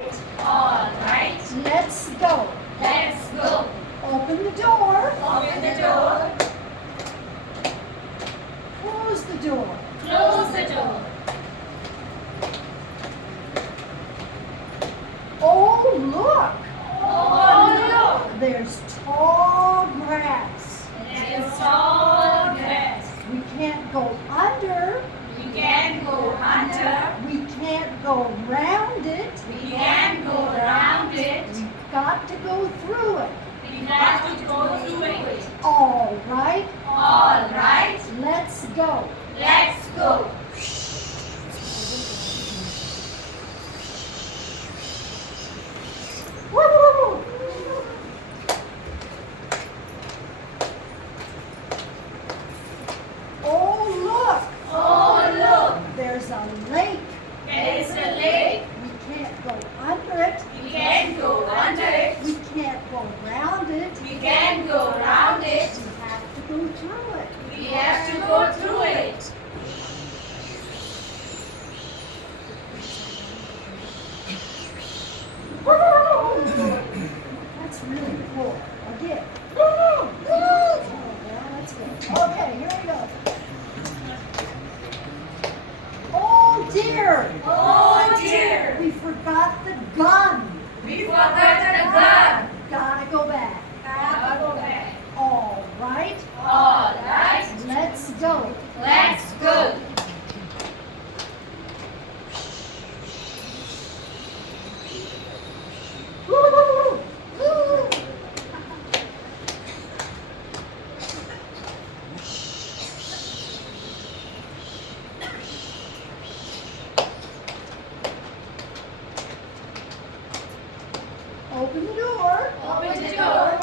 All right. Let's go. Let's go. Open the door. Open the door. Close the door. Close the door. Oh, look. Oh, look. There's tall grass. There's tall grass. We can't go under. We can't go under. We can't go round it. We can't go around it. We've got to go through it. We have to go through it. All right. All right. Let's go. Let's go. Woo! Oh, look. Oh, look. There's a lake. There is a lake. We can't go under it. We can't go under it. We can't go round it. We can't go around it. We have to go through it. We have to go through it. That's really cool. Again. Yeah, that's good. Okay, here we go. Oh dear! Oh dear. We forgot the gun. We forgot the gun. Gotta go back. Gotta go back. All right. All right. Let's go. Let's go. Open the door. Open the door.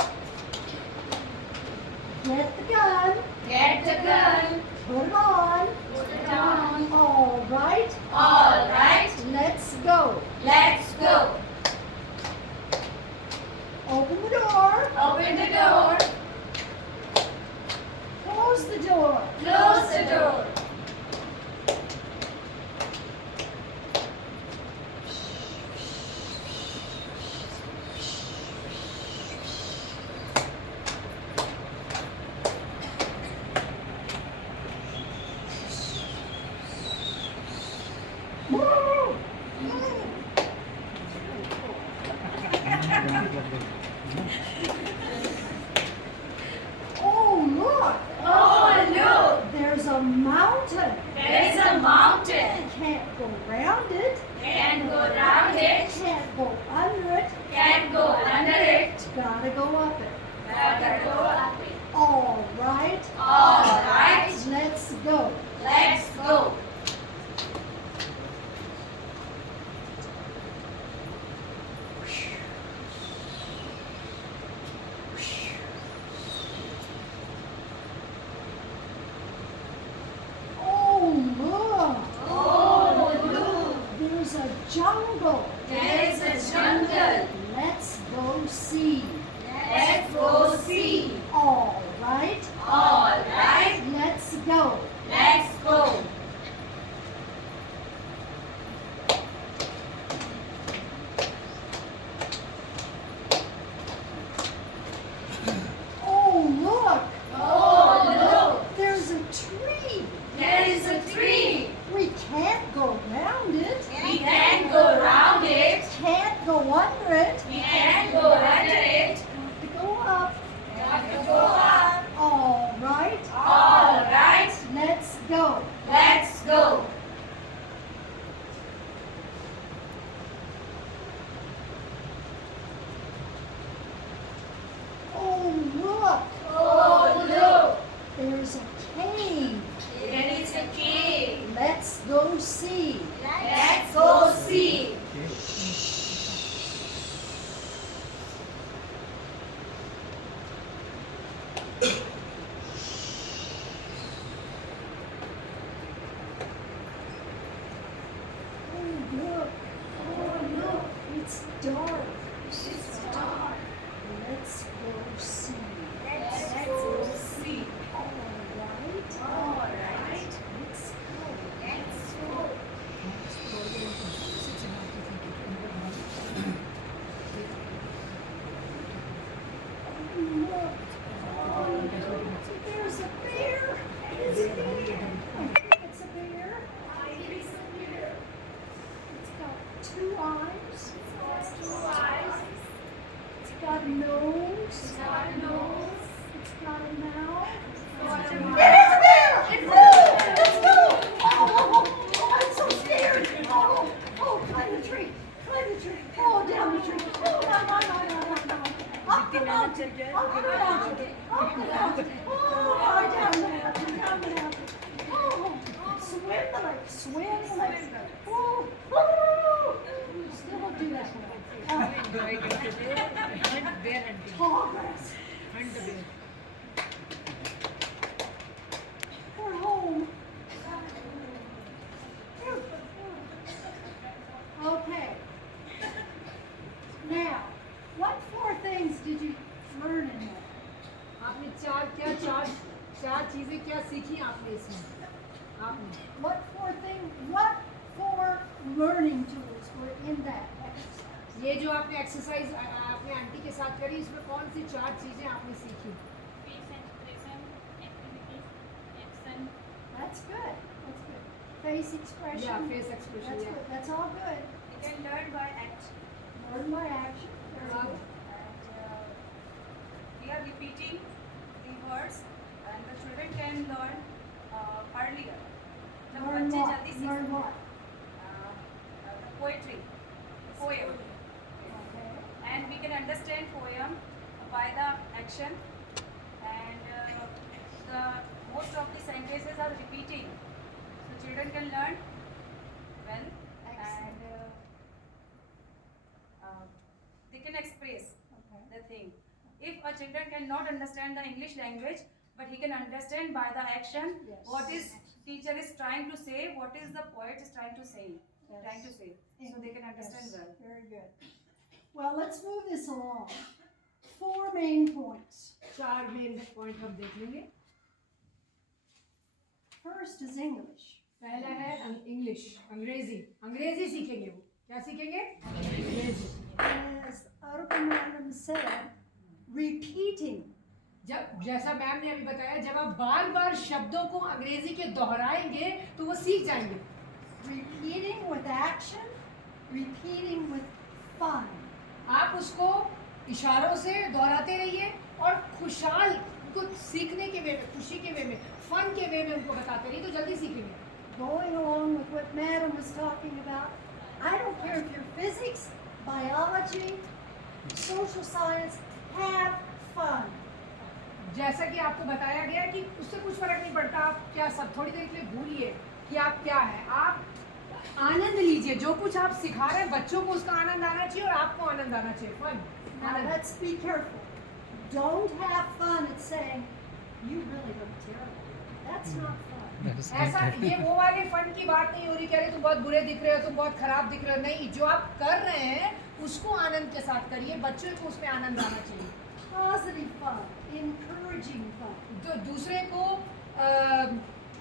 Get the gun. Get the gun. Put it on. Put it on. All right. All right. Let's go. Let's go. Open the door. Open the door. Close the door. Close the door. Oh, look. Oh, look. There's a mountain. There is a mountain. Can't go round it. Can't go around it. Can't go under it. Can't go under it. Gotta go up it. Gotta go up it. All right. All right. Let's go. Let's go. Oh, look. Oh, look. There's a jungle. There is a jungle. Let's go see. Let's go see. All right. All right. Let's go. Let's go. Oh, look. Oh, look. There's a tree. There is a tree. We can't go round it. We can't go around it. Can't go under it. We can't go under it. Have to go up. Have to go up. All right. All right. Let's go. Let's go. Oh, look. Oh, look. There's a cave. There is a cave. Let's go see. Let's go see. ears. Two eyes. It's got a nose. It's got a nose. It's got a mouth. Got a It mouth. moved! It moved! Let's go! Oh, I'm so scared! Climb the tree! Climb the tree! Oh, down the tree! Oh, no. Up the mountain! Up the mountain! Up the mountain! Oh, down the mountain! Down the mountain! Oh, swim the lake! Swim the lake! Oh, still don't do that well. Tall grass. We're home. Okay. Now, what four things did you learn in there? आपने चार चीजें क्या सीखी आपने इसमें? आपने What four learning tools were in that exercise? ये जो आपने एक्सरसाइज आपने आंटी के साथ करी इसमें कौन सी चार चीजें आपने सीखी? Face expression, activity, action. That's good. Face expression. Yeah, face expression, That's yeah. good. That's all good. You can learn by action. Learn by action. Very Wow. good. And we are repeating the words, and the children can learn earlier. The Learn बच्चे what? जल्दी सीख Learn सकते what? हैं. The poetry, poem, Okay. and we can understand poem by the action. And the most of the sentences are repeating, so children can learn well. Excellent. And they can express Okay. the thing. If a children cannot understand the English language, but he can understand by the action Yes. what is teacher is trying to say, what is the poet is trying to say, Yes. so they can understand Yes. well. Very good. Well, let's move this along. Four main points. चार main point हम देख लेंगे. First is English. पहला है इंग्लिश, अंग्रेजी सीखेंगे. वो क्या सीखेंगे? अंग्रेजी. As Arpa Madam said, repeating. जब जैसा मैम ने अभी बताया, जब आप बार बार शब्दों को अंग्रेजी के दोहराएंगे तो वो सीख जाएंगे. Repeating with action, repeating with fun. आप उसको इशारों से दोहराते रहिए और खुशहाल उनको सीखने के वे में, खुशी के वे में, फन के वे में उनको बताते रहिए तो जल्दी सीखेंगे. Going along with what Madam was talking about, I don't care if you're physics, biology, social science, have fun. जैसा कि आपको बताया गया कि उससे कुछ फर्क नहीं पड़ता, आप क्या सब थोड़ी देर के लिए भूलिए कि आप क्या है, आप आनंद लीजिए. जो कुछ आप सिखा रहे हैं बच्चों को उसका आनंद आना चाहिए और आपको आनंद आना चाहिए. Fun. Now let's be careful. Don't have fun at saying, you really look terrible. That's not fun. ऐसा ये वो वाले फन की बात नहीं हो रही कह रहे तुम बहुत बुरे दिख रहे हो, तुम बहुत खराब दिख रहे हो. नहीं, जो आप कर रहे हैं उसको आनंद के साथ करिए, बच्चों को उसमें आनंद आना चाहिए. Positive fun, encouraging fun. तो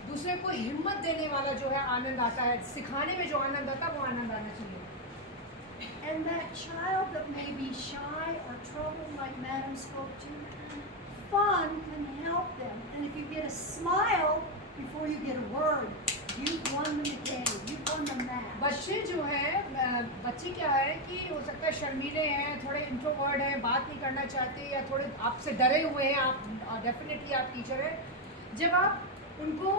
दूसरे को हिम्मत देने वाला जो है आनंद आता है, सिखाने में जो आनंद आता है वो आनंद आना चाहिए. And that child that may be shy or troubled, like Madam spoke to, fun can help them. And if you get a smile before you get a word, you've won the game, you've won the match. बच्चे जो हैं, बच्चे क्या है कि हो सकता है शर्मीले हैं, थोड़े इंट्रोवर्ट हैं, बात नहीं करना चाहते या थोड़े आपसे डरे हुए हैं. आप डेफिनेटली आप टीचर हैं. जब आप उनको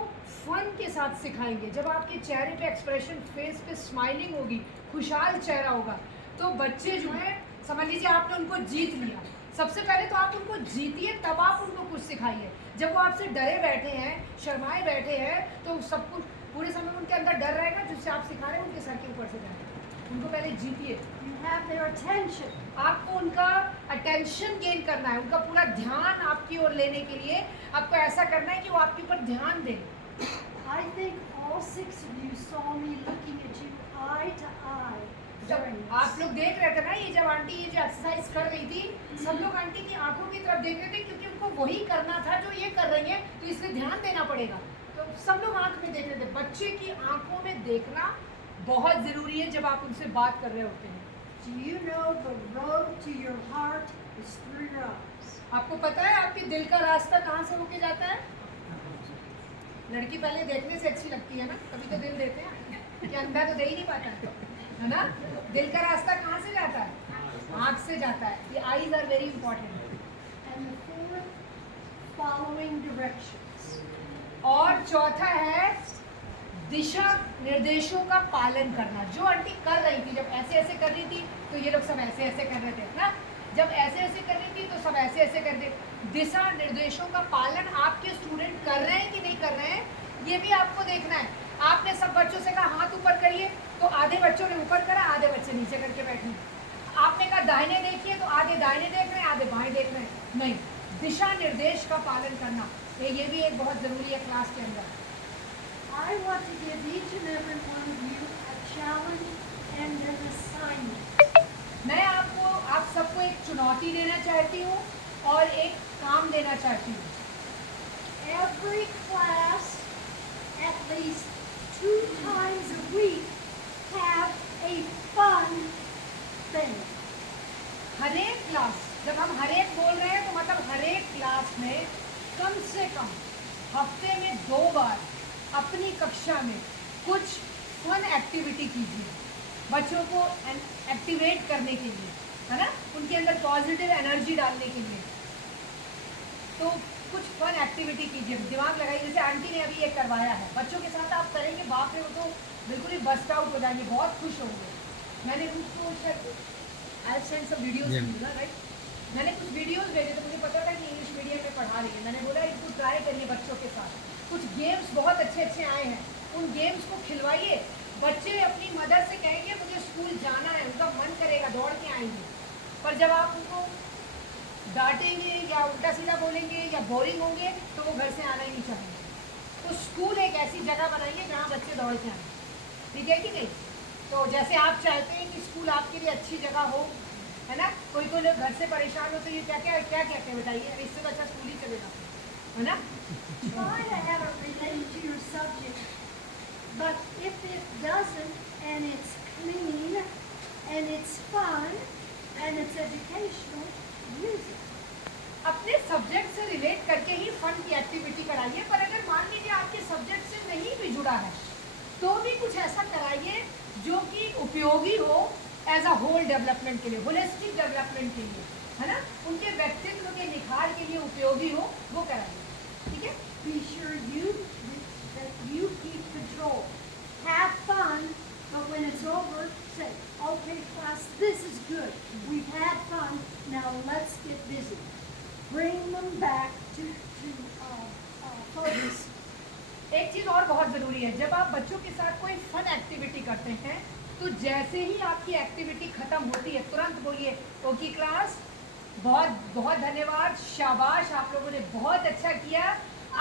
फन के साथ सिखाएंगे, जब आपके चेहरे पे एक्सप्रेशन, फेस पे स्माइलिंग होगी, खुशहाल चेहरा होगा, तो बच्चे जो हैं, समझ लीजिए आपने उनको जीत लिया. सबसे पहले तो आप उनको जीतिए, तब आप उनको कुछ सिखाइए. जब वो आपसे डरे बैठे हैं, शर्माए बैठे हैं, तो सब कुछ पूरे समय उनके अंदर डर रहेगा, जिससे आप सिखा रहे हैं उनके सर के ऊपर से जाएगा. उनको पहले जीतिए. You have their attention. आपको उनका अटेंशन गेन करना है, उनका पूरा ध्यान आपकी ओर लेने के लिए आपको ऐसा करना है कि वो आपके ऊपर ध्यान दें. I think all 6 of you saw me looking at you eye to eye during जब आप this. लोग देख रहे थे ना, ये जब आंटी ये जो एक्सरसाइज कर रही थी, सब लोग आंटी की आंखों की तरफ देख रहे थे क्योंकि उनको वही करना था जो ये कर रही है, तो इसलिए ध्यान देना पड़ेगा. तो सब लोग आंख में देख रहे थे. बच्चे की आंखों में देखना बहुत ज़रूरी है जब आप उनसे बात कर रहे होते हैं. Do you know the road to your heart is through your eyes? आपको पता है आपके दिल का रास्ता कहाँ से होके जाता है? लड़की पहले देखने से अच्छी लगती है ना, कभी तो दिल देते हैं कि अंधा तो दे ही नहीं पाता है. है ना? दिल का रास्ता कहाँ से जाता है? आँख से जाता है. The eyes are very important. And the fourth, following directions. और चौथा है दिशा निर्देशों का पालन करना. जो आंटी कर रही थी, जब ऐसे ऐसे कर रही थी तो ये लोग सब ऐसे ऐसे कर रहे थे ना. जब ऐसे ऐसे कर रही थी तो सब ऐसे ऐसे कर रहे. दिशा निर्देशों का पालन आपके स्टूडेंट कर रहे हैं कि नहीं कर रहे हैं, ये भी आपको देखना है. आपने सब बच्चों से कहा हाथ ऊपर करिए, तो आधे बच्चों ने ऊपर करा, आधे बच्चे नीचे करके बैठे. आपने कहा दाहिने देखिए, तो आधे दाहिने देख रहे हैं, आधे बाएं देख रहे हैं. नहीं, दिशा निर्देश का पालन करना ये भी एक बहुत ज़रूरी है क्लास के अंदर. I want to give each and every one of you a challenge and an assignment. मैं आपको, आप सबको एक चुनौती देना चाहती हूँ और एक काम देना चाहती हूँ. Every class, at least 2 times a week, have a fun thing. हर एक क्लास, जब हम हर एक बोल रहे हैं तो मतलब हर एक क्लास में कम से कम हफ्ते में 2 बार अपनी कक्षा में कुछ फन एक्टिविटी कीजिए, बच्चों को एक्टिवेट करने के लिए, है ना, उनके अंदर पॉजिटिव एनर्जी डालने के लिए. तो कुछ फन एक्टिविटी कीजिए, दिमाग लगाइए. जैसे आंटी ने अभी ये करवाया है, बच्चों के साथ आप करेंगे, बाप रे वो तो बिल्कुल ही बस्ट आउट हो जाएंगे, बहुत खुश होंगे. मैंने उनको आई सेंड सब वीडियोस, राइट. मैंने कुछ वीडियोस भेजे तो मुझे पता था कि इंग्लिश मीडियम में पढ़ा रही है. मैंने बोला इसको ट्राई करिए बच्चों के साथ. कुछ गेम्स बहुत अच्छे अच्छे आए हैं, उन गेम्स को खिलवाइए. बच्चे अपनी मदर से कहेंगे मुझे स्कूल जाना है, उनका मन करेगा, दौड़ के आएंगे. पर जब आप उनको डांटेंगे या उल्टा सीधा बोलेंगे या बोरिंग होंगे तो वो घर से आना ही नहीं चाहेंगे. तो स्कूल एक ऐसी जगह बनाइए जहाँ बच्चे दौड़ के आए. ठीक है कि नहीं? तो जैसे आप चाहते हैं कि स्कूल आपके लिए अच्छी जगह हो, है ना. कोई कोई लोग घर से परेशान हो तो ये क्या क्या क्या कहते हैं बताइए, अरे इससे तो अच्छा स्कूल ही चले जाते, है ना. Try to have it related to your subject. But if it doesn't, and it's clean, and it's fun, and it's educational, use it. अपने सब्जेक्ट से रिलेट करके ही फन की एक्टिविटी कराइए. पर अगर मान लीजिए आपके सब्जेक्ट से नहीं भी जुड़ा है तो भी कुछ ऐसा कराइए जो कि उपयोगी हो एज अ होल डेवलपमेंट के लिए, होलिस्टिक डेवलपमेंट के लिए, है ना. उनके व्यक्तित्व के निखार के लिए उपयोगी हो, वो कराइए. ठीक है. Be sure that you keep control. Have fun, but when it's over, say, okay, class, this is good. We've had fun. Now let's get busy. Bring them back to focus. एक चीज़ और बहुत ज़रूरी है, जब आप बच्चों के साथ कोई फन एक्टिविटी करते हैं तो जैसे ही आपकी एक्टिविटी ख़त्म होती है तुरंत बोलिए ओके क्लास, बहुत बहुत धन्यवाद, शाबाश, आप लोगों ने बहुत अच्छा किया.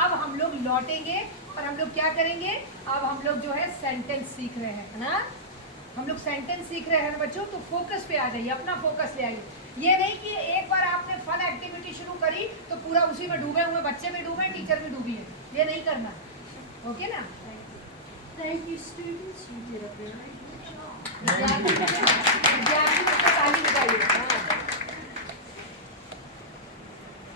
अब हम लोग लौटेंगे और हम लोग क्या करेंगे, अब हम लोग जो है सेंटेंस सीख रहे हैं, है ना. हम लोग सेंटेंस सीख रहे हैं बच्चों, तो फोकस पे आ जाइए, अपना फोकस ले आइए. ये नहीं कि एक बार आपने फन एक्टिविटी शुरू करी तो पूरा उसी में डूबे हुए, बच्चे भी डूबे, टीचर भी डूबी है, ये नहीं करना. ओके ना. Thank you, students. You did a very good job. विद्यार्थी को ताली बजाइए.